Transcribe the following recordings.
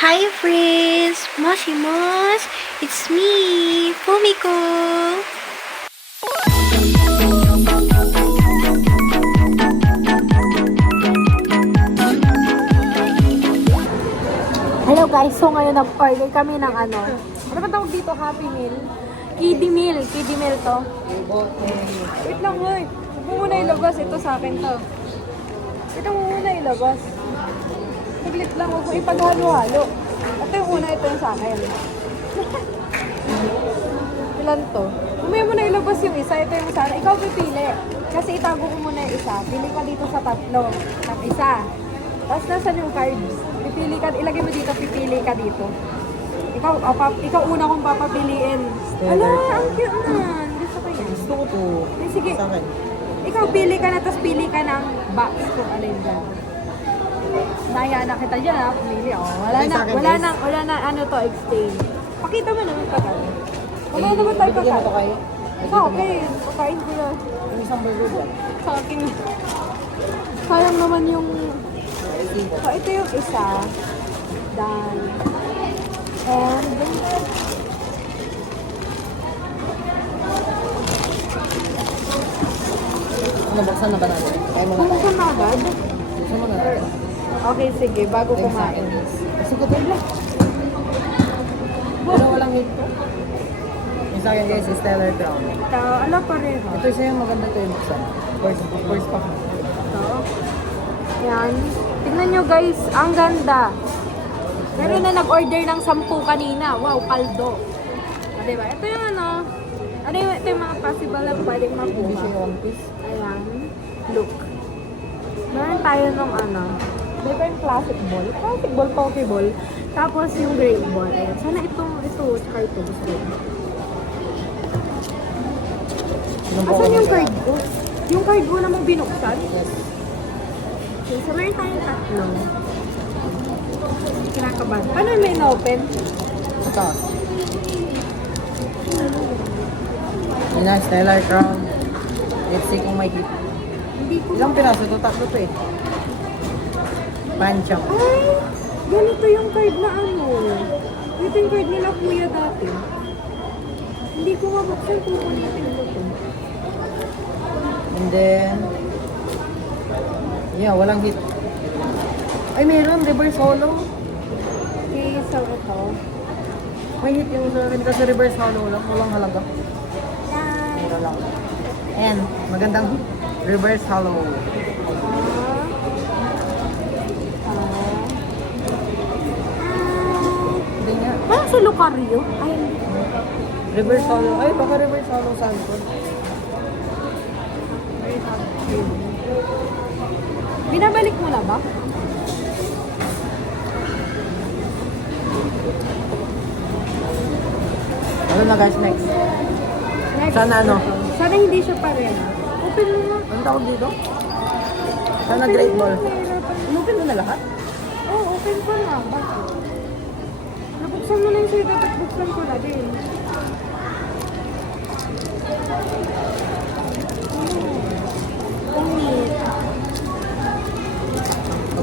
Hi friends! Moshimos! It's me, Fumiko! Hello guys, so ngayon nag-order kami ng ano ba tawag dito? Happy Meal? Kiddie Meal to. Wait lang, hoy. Huwag mo muna ilabas. Ito sa akin to. Ito mo muna ilabas. Saglit lang, huwag mo ipaghalo-halo. Ito yung una, ito yung sa akin. Ilan to? Umaya mo na ilabas yung isa, ito yung sa akin. Ikaw pipili. Kasi itago ko muna yung isa. Pili ka dito sa tatlo. At isa. Tapos nasan yung cards? Pipili ka, ilagay mo dito, pipili ka dito. Ikaw una kong papapiliin. Ala, ang cute naman. Gusto ko yan. Gusto ko to. Sige. Sa akin. Ikaw pili ka na, tapos pili ka ng box kung alin dyan. Naya na kita dyan ha, pumili. Oh, wala na ano to, exchange. Pakita mo naman pagkain. Wala naman tayo Bigyan mo to pagkain. kayo. Okay, pagkain ko na. Yung isang burger dyan. Sa akin. Sayang naman yung... So, ito yung isa. Done. And... Nabuksan na ba natin? Kaya mo na. Buksan na agad? Buksan mo na natin. Okay, sige. Bago kumain. Gusto ko to. Pero walang hit ko. Yung sa akin guys, is Stellar Crown. Ala pareho. Ito isa yung maganda ito yung buksan. First pack. Ito. Yan. Tingnan nyo guys, ang ganda. Meron na nag-order ng 10 kanina. Wow, kaldo. Ah, diba? Ito yung ano. Ito yung mga possible na pwedeng Hindi makuha. siya one piece. Ayan. Look. Meron tayo nung ano. Diba yung classic ball? Classic ball, pokeball. Tapos yung great ball. Ayan. Sana ito, tsaka ito. Gusto ko. Asan yung card ko? Yung card mo namang binuksan? Yes. Okay, so meron tayong tatlo. Kinakabahan. Paano may na-open? Ito. Yun na, Stellar Crown. Let's see kung may hit. Hindi ko. Ilang piraso to? Tatlo to eh. Pancham. Ay! Ganito yung card na ano. Ito yung card nila kuya dati. Hindi ko mabuksan kung kulitin ko to. And then, yeah, walang hit. Ay, meron. Reverse hollow. Okay, so ito. May hit yung sa akin kasi reverse hollow lang. Walang halaga. Yan. Mura lang. And, magandang reverse hollow. Hindi nga. Parang sa Lucario. Ay, Reverse hollow. Ay, baka reverse hollow sa likod. binabalik mo na ba? Ano na guys, next? Next. Sana ano? Sana hindi siya pareha. Open mo na. Anong tawag dito? Sana Great Ball. Inupin mo na lahat? Oo, open ko na. Bakit? Nabuksan mo na yung sa'yo. Dapat buksan ko na din. Ang neat.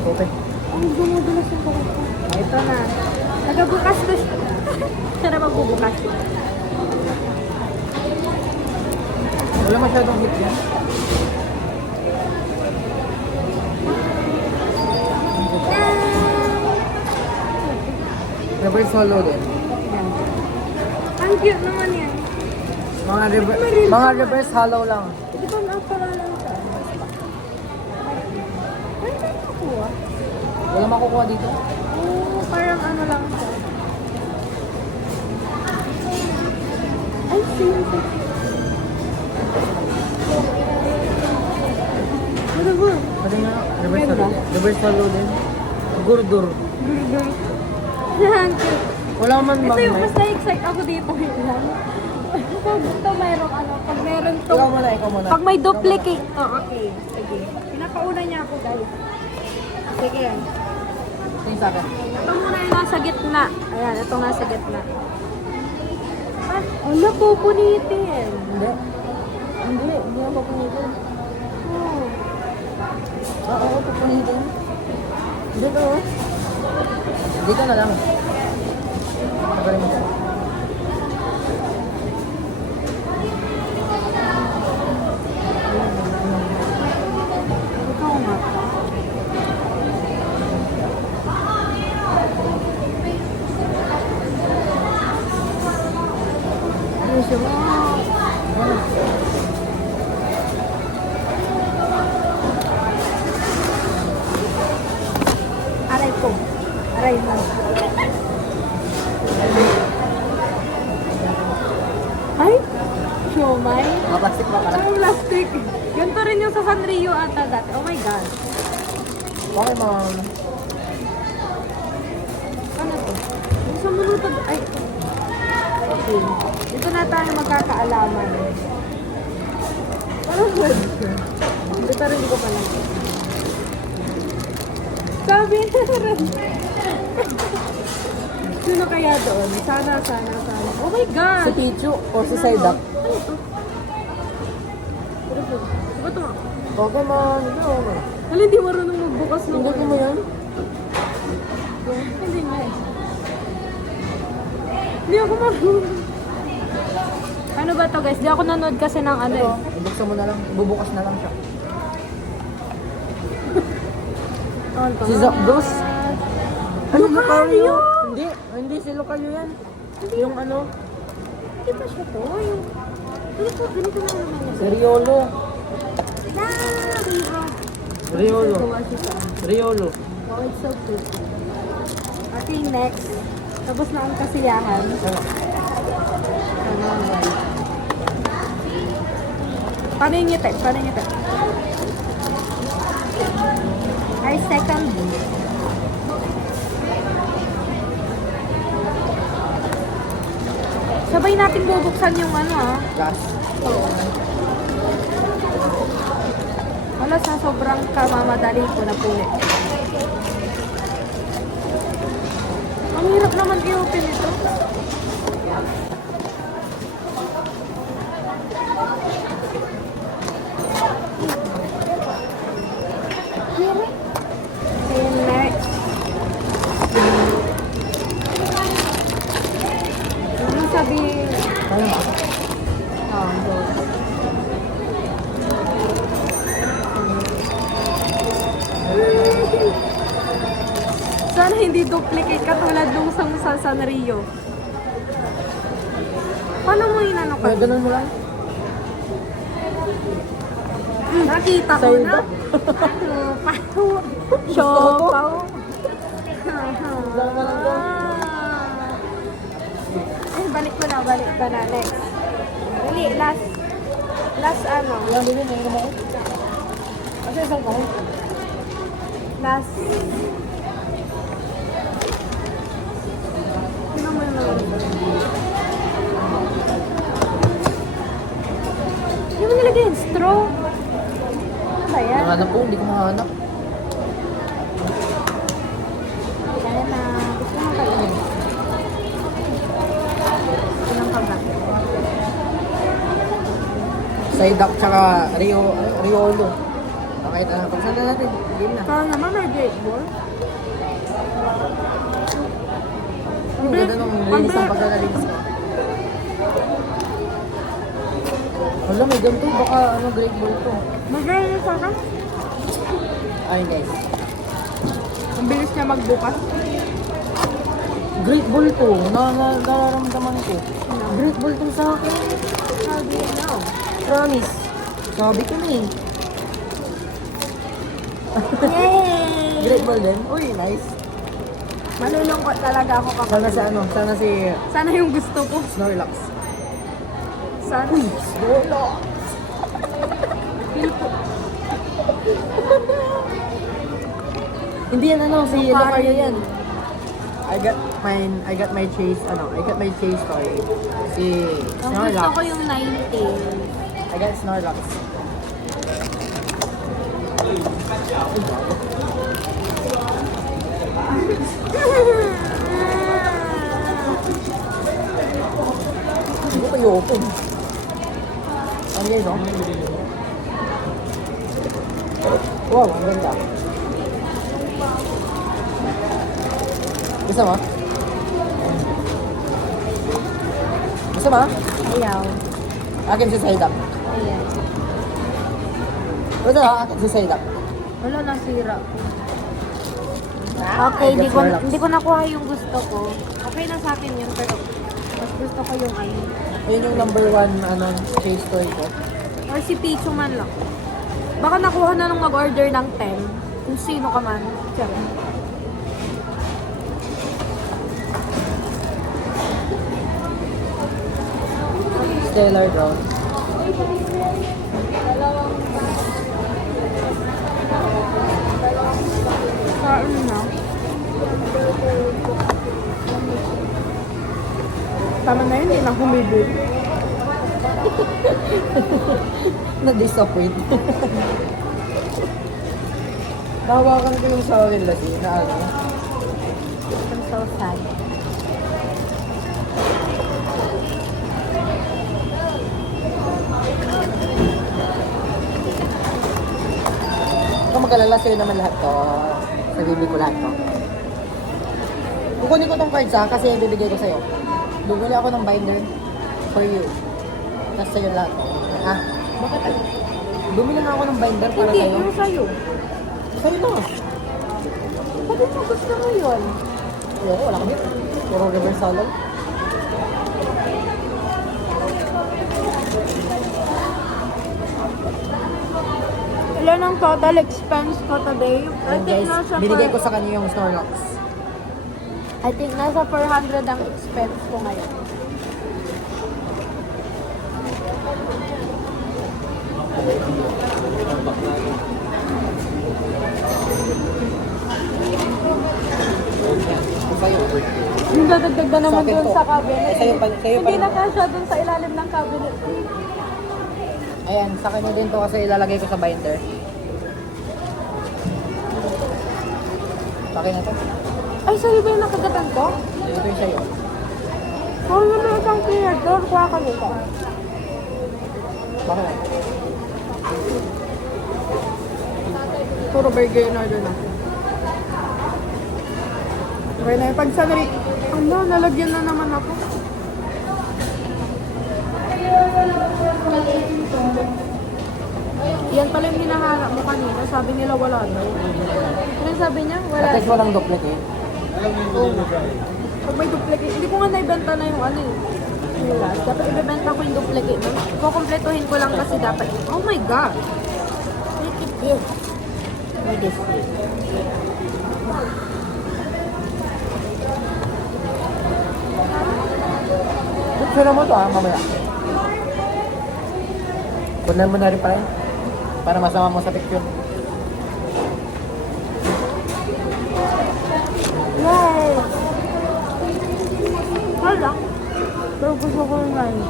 Open. Ang gumugulas yung karakter. Ito na. Nagabukas na siya. Siya na magbubukas. Wala masyadong hit yan. Reverse hollow din. Yan. Ang cute naman yan. Mga reverse hollow lang. Di ba nakapala lang siya? Ay, saan nakuha? Wala makukuha dito. Oo, parang ano lang siya. Ay, simple. Ano ba? Pwede nga, reverse Ganda. hollow. Reverse hollow din. Gurdur. Burger. Yan, cute. Wala man Ito yung magnet. mas na-excite ako dito. Ito mayroong ano, pag meron to. Ikaw muna. Pag may duplicate. Oh, okay. Sige. Pinapauna niya ako, guys. Sige. Ito yung sa akin. Ito muna yung nasa gitna. Ayan, ito nasa gitna. Ah, ala, pupunitin. Hindi na papunitin. Oh. Oo, papunitin. Dito. Hindi ka na lang. Tagalin mo siya. Ikaw nga. Ano siya mo? Aray ko. Aray mo. Ay! Siomay. Mga plastic ba pala? Ang plastic. Ganito rin yung sa Sanrio ata dati. Oh my God. Okay, ma'am. Ano to? Yung sa mulutag. Ay. Okay. Dito na tayo magkakaalaman. Parang pwede siya. Dito rin ko pala. Sabi na rin. Sino kaya doon? Sana. Oh my God! Si Pichu o si Psyduck? Ano to? Ano to? Diba ito? Okay, ma'am. Hindi ako. Wala, hindi marunong magbukas ng Hindi ko mo yan? Hindi nga eh. Hindi ako marunong. Ano ba to guys? Di ako nanood kasi ng ano eh. Ibuksan mo na lang. Ibubukas na lang siya. Ano to? Si Zapdos? Ano Lucario? Hindi. Hindi si Lucario yan. Yung ano? Hindi ba siya to? Yung... Ganito na naman yun. Si Riolo. Riva. Riolo. Gawa siya sa... Riolo. Wow, it's so cute. Okay, next. Tapos na ang kasiyahan. Paano yung ngiti? Ay, second. Sabay natin bubuksan yung ano Last. Wala sa sobrang kamamadali ko na puli. Ang hirap naman i-open ito. Okay, next. Ano sabihin? Ano ba? Good. Sana hindi duplicate katulad nung sa Sanrio. Paano mo inano ka? Ganun mo lang. Nakita ko Sa'yo na. ba? Paano? Siopaw. Lang na lang doon. Ay, balik ko na. Next. Dali, last. Last ano? Yan, bibin. Yan naman ako. Kasi isang kahit. Last. Sino mo yung naman? Hindi mo nilagay yung straw. Ano ba yan? Nahanap ko. Hindi ko mahanap. Kaya na. Gusto mo kayo. Ilang ka ba? Psyduck tsaka Riolo. Okay na. Pagsan na natin. Game na. Kaya naman may great ball. Ang ganda nung linis ng pagkakalinis ko. Wala, may ganito. Baka great ball to. Magaling sa ka? Ayun guys. Ang bilis niya magbukas. Great ball to. Nararamdaman ko. Great ball to sa akin. How do you know? Promise. Sabi ko na eh. Yay! Great ball din. Uy, nice. Malulungkot talaga ako kapag... Sana sa ano? Sana si Sana yung gusto ko. Snorlax. Sana. Snorlax! Feel ko. Hindi yan ano, si Lucario. Lucario yan. I got my chase toy. Si Ang Snorlax. gusto ko yung 90. I got Snorlax. Hindi ko i-open. Ano guys, oh? Wow, ang ganda. Gusto mo? Gusto mo? Ayaw. Akin si side up. Ayan. Gusto mo? Akin si side up. Wala, nasira ko. Okay, Just relax. hindi ko nakuha yung gusto ko. Okay na sa akin yun, pero mas gusto ko yung ano. Yun yung number 1 chase toy ko. Or si Pichu man lang. Baka nakuha na nung nag-order ng 10. Kung sino ka man. Tiyan. Stellar Brown. Saan na? Tama na yun, hindi na humibig. Na-disappoint. Nahawakan ko yung sa akin lagi na ano. I'm so sad. Kung mag-alala sa'yo naman lahat to, sarili ko lahat to. Kukunin ko tong cards kasi bibigay ko sa'yo. Bumili ako ng binder for you. Tapos sa'yo lahat to. Ah, Bakit? bumili nga ako ng binder para Hindi, sa'yo. yung sa'yo. Sa'yo na. Bakit mo gusto mo yun? Ayoko, wala kami. Puro reversal lang. Ilan ang total expense ko today? And guys, binigay ko sa kanya yung Snorlax. I think nasa 400 ang expense ko ngayon. Sa'yo. Yung dadagdag na naman Sa akin dun to. sa cabinet. Sa'yo pa- sa'yo pa Hindi yun. na kasya dun sa ilalim ng cabinet. Ayan, sa kanya din to kasi ilalagay ko sa binder. Sa akin na to. Ay, sa'yo ba yung nakagatan ko? Ito yung sa'yo. Oh, yun na isang clear door. Kuha ka nito. Bakit? Puro burger in order na. Okay na yung pagsanay. Ano, nalagyan na naman ako. Yan pala yung hinahanap mo kanina. Sabi nila wala daw. Ano sabi niya? Wala. At least walang duplicate. Pag may duplicate, hindi ko nga naibenta na yung ano eh. Yung last. Dapat ibebenta ko yung duplicate. Kukumpletuhin ko lang kasi dapat. Oh my God! Look at this. What is this? Picture mo to mamaya. Kunan mo na rin pa rin. Para masama mo sa picture. Yay! Wala. Pero gusto ko yung line.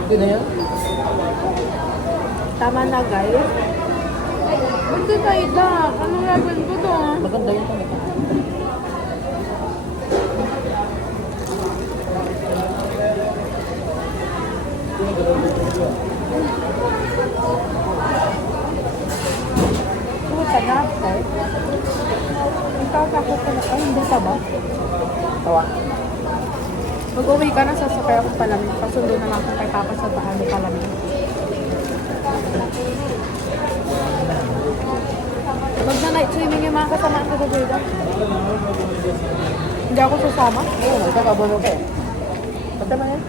Hindi na yan. Tama na guys. Ba't di tayo dark? Anong level ko to? Maganda yun to. Puta na after. Ikaw takot ka na. Ay, hindi ka ba? Tawa. Mag-uwi ka na, sasakay ako palamig. Pasundo na lang ako kay Papa sa paano palamig. Pag na night swimming yung mga kasamaan ko sa Jordan. Hindi ako sasama. Oo, ito kabuno ka eh. Pagka na yan.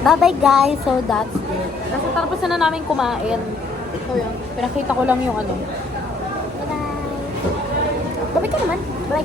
Bye-bye guys. So that's it. Nasa tapos na namin kumain. So yun, pinakita ko lang yung ano. Bye-bye. Bye-bye ka naman. Bye.